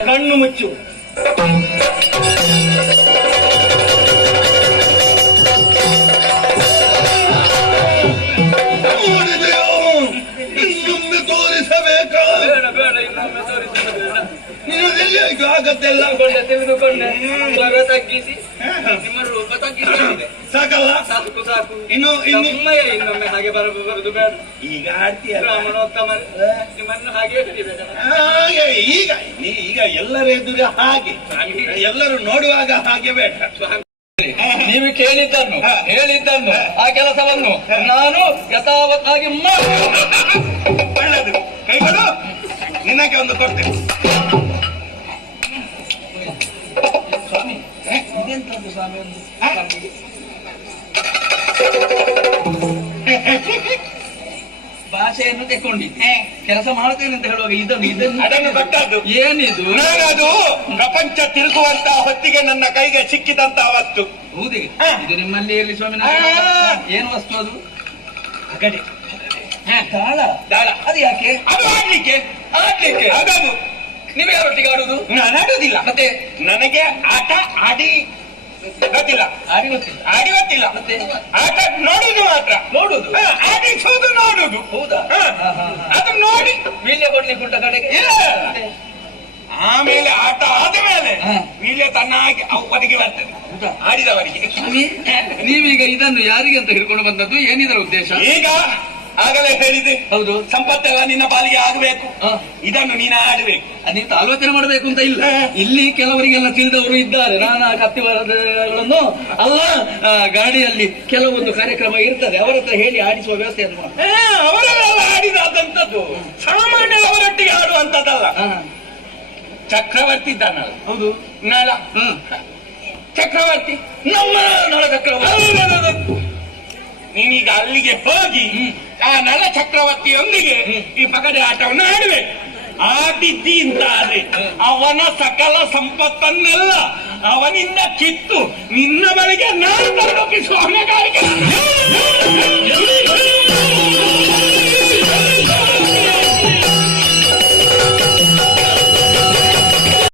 ಕಣ್ಣು ಮುಚ್ಚು. ಇನ್ನೊಮ್ಮೆ ತೋರಿಸಬೇಕಾ? ಬೇಡ ಬೇಡ, ಇನ್ನೊಮ್ಮೆ ತೋರಿಸಬೇಡ. ನೀನು ಎಲ್ಲಿ ಆಗತ್ತೆಲ್ಲ ತಿಳಿದುಕೊಂಡೆ. ತಗ್ಗಿಸಿ ನಿಮ್ಮ ರೂಪ ತಗ್ಗಿಸಿದೆ. ಸಾಕಲ್ಲ? ಸಾಕು ಸಾಕು. ಇನ್ನು ಇನ್ನೊಮ್ಮೆ ಹಾಗೆ ಬರುದು ಬೇಡ. ಈಗ ಆಡ್ತೀಯ ರಾಮನೋತ್ತಮ ನಿಮ್ಮನ್ನು ಹಾಗೆ ಕರಿಬೇಕಲ್ಲ. ಹಾಗೆ ಈಗ ಎಲ್ಲರ ಎದುರು ಹಾಗೆ ಎಲ್ಲರೂ ನೋಡುವಾಗ ಹಾಗೆ ಬೇಡ. ನೀವು ಕೇಳಿದ್ದನ್ನು ಹೇಳಿದ್ದನ್ನು ಆ ಕೆಲಸವನ್ನು ನಾನು ಯಥಾವತ್ತಾಗಿ ಒಳ್ಳೆದು. ಕೈಗಳು ನಿನಗೆ ಒಂದು ಕೊಡ್ತೇನೆ. ಸ್ವಾಮಿ ಇದೆಂತದ್ದು ಸ್ವಾಮಿ? ಒಂದು ಭಾಷೆಯನ್ನು ತೆಕ್ಕೊಂಡಿದ್ದೆ, ಕೆಲಸ ಮಾಡ್ತೇನೆ ಅಂತ ಹೇಳುವಾಗ ಅದನ್ನು ಕೊಟ್ಟದ್ದು ಏನಿದು? ನಾನದು ಪ್ರಪಂಚ ತಿರುಗುವಂತ ಹೊತ್ತಿಗೆ ನನ್ನ ಕೈಗೆ ಸಿಕ್ಕಿದಂತ ವಸ್ತು. ಹೌದೇ? ಇದು ನಿಮ್ಮಲ್ಲಿ ಇರಲಿ ಸ್ವಾಮಿ. ಏನು ವಸ್ತು ಅದು? ಅಗಡೆ ತಾಳ. ದಾಳ. ಅದು ಯಾಕೆ? ಅದು ಆಡ್ಲಿಕ್ಕೆ ಅದದು. ನೀವು ಯಾರೊಟ್ಟಿಗೆ ಆಡುದು? ನಾನು ಆಡುದಿಲ್ಲ. ಮತ್ತೆ ನನಗೆ ಆಟ ಆಡಿ ಗೊತ್ತಿಲ್ಲ. ಆಡಿ ಗೊತ್ತಿಲ್ಲ. ಆಡಿ ಗೊತ್ತಿಲ್ಲ. ಮತ್ತೆ ಆಟ ನೋಡುದು ಮಾತ್ರ. ನೋಡುದು. ಆಡಿಸುವುದು ನೋಡುದು. ಹೌದಾ? ಅದು ನೋಡಿ ವೀಳ್ಯ ಕೊಡ್ಲಿಕ್ಕೆ ಉಂಟ ಕಡೆಗೆ. ಇಲ್ಲ. ಆಮೇಲೆ ಆಟ ಆದ ಮೇಲೆ ವೀಳ್ಯ ತನ್ನಾಗಿ ಅವರಿಗೆ ಬರ್ತದೆ ಆಡಿದವರಿಗೆ. ನೀವೀಗ ಇದನ್ನು ಯಾರಿಗೆ ಅಂತ ಹಿಡ್ಕೊಂಡು ಬಂದದ್ದು? ಏನಿದರ ಉದ್ದೇಶ? ಈಗ ಆಗಲೇ ಹೇಳಿದೆ, ಹೌದು, ಸಂಪತ್ತೆಲ್ಲ ನಿನ್ನ ಪಾಲಿಗೆ ಆಗಬೇಕು. ಇದನ್ನು ನೀನು ಆಡಬೇಕು. ನೀವು ಆಲೋಚನೆ ಮಾಡಬೇಕು ಅಂತ ಇಲ್ಲ. ಇಲ್ಲಿ ಕೆಲವರಿಗೆಲ್ಲ ತಿಳಿದವರು ಇದ್ದಾರೆ. ನಾನು ಆ ಕತ್ತಿಗಳನ್ನು ಅಲ್ಲ, ಗಾಡಿಯಲ್ಲಿ ಕೆಲವೊಂದು ಕಾರ್ಯಕ್ರಮ ಇರ್ತದೆ, ಅವರ ಹತ್ರ ಹೇಳಿ ಆಡಿಸುವ ವ್ಯವಸ್ಥೆಯನ್ನು ಅವರೆಲ್ಲ ಆಡಿದಂತದ್ದು ಸಾಮಾನ್ಯ ಅವರೊಟ್ಟಿಗೆ ಆಡುವಂತದ್ದಲ್ಲ. ಚಕ್ರವರ್ತಿ ಇದ್ದಾನಲ್ಲ, ಹೌದು, ನಳ ಚಕ್ರವರ್ತಿ, ನಮ್ಮ ನಳ ಚಕ್ರವರ್ತಿ. ನೀನೀಗ ಅಲ್ಲಿಗೆ ಹೋಗಿ ಆ ನಳ ಚಕ್ರವರ್ತಿಯೊಂದಿಗೆ ಈ ಪಗಡೆ ಆಟವನ್ನು ಆಡಬೇಕು. ಆಡಿದ್ದಿ ಅಂತ ಆದ್ರೆ ಅವನ ಸಕಲ ಸಂಪತ್ತನ್ನೆಲ್ಲ ಅವನಿಂದ ಕಿತ್ತು ನಿನ್ನ ಬಳಿಗೆ ನಾನು ತರಲಿಸುವ ಹೊಣೆಗಾರಿಕೆ.